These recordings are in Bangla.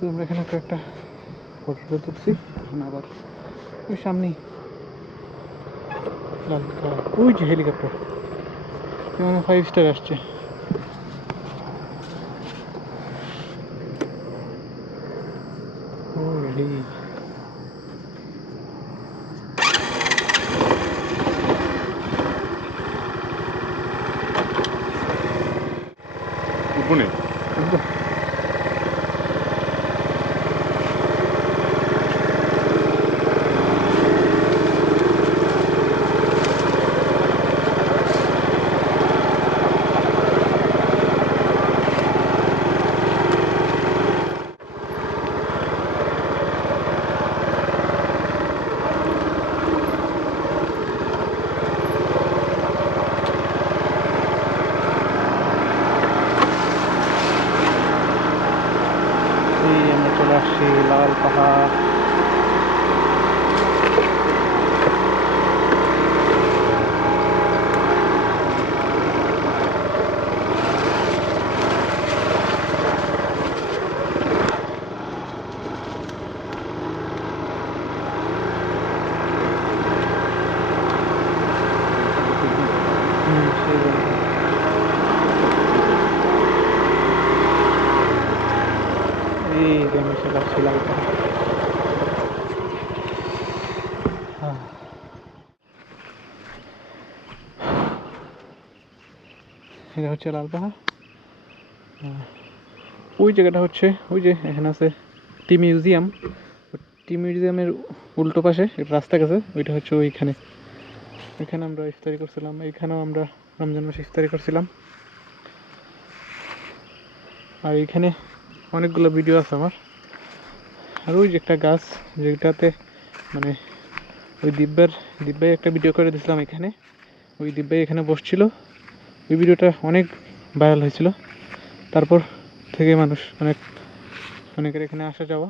তো আমরা এখানে একটা ফটো তুলছি, এখন আবার ওই সামনেই লাল কালার, ওই যে হেলিকপ্টার, মানে 5 স্টার আসছে। উপনে আমরা চলে আসছি লাল পাহাড়। এই যে আমরা চলে আসছি লাল পাহাড়। এটা হচ্ছে লাল পাহাড়। ওই জায়গাটা হচ্ছে ওই যে এখানে আছে টি মিউজিয়াম। টি মিউজিয়ামের উল্টো পাশে একটা রাস্তা গেছে, ওইটা হচ্ছে ওইখানে। এখানে আমরা ইফতারি করছিলাম, এইখানেও আমরা রমজান মাসে ইফতারি করছিলাম। আর এইখানে অনেকগুলো ভিডিও আছে আমার। আর ওই যে একটা গাছ, যেটাতে মানে ওই দিব্যাই একটা ভিডিও করে দিয়েছিলাম এখানে। ওই দিব্যাই এখানে বসছিল, ওই ভিডিওটা অনেক ভাইরাল হয়েছিল। তারপর থেকে মানুষ অনেকের এখানে আসা যাওয়া।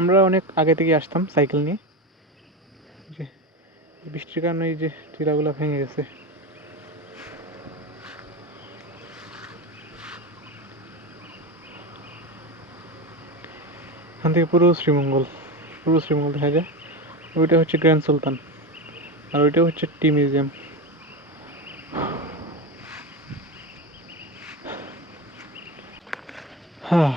আমরা অনেক আগে থেকে আসতাম সাইকেল নিয়ে। যে বৃষ্টির কারণে এই যে টিলাগুলো ভেঙে গেছে। এখান থেকে পুরো শ্রীমঙ্গল দেখা যায়। ওইটা হচ্ছে গ্র্যান্ড সুলতান, আর ওইটা হচ্ছে টি মিউজিয়াম। হ্যাঁ।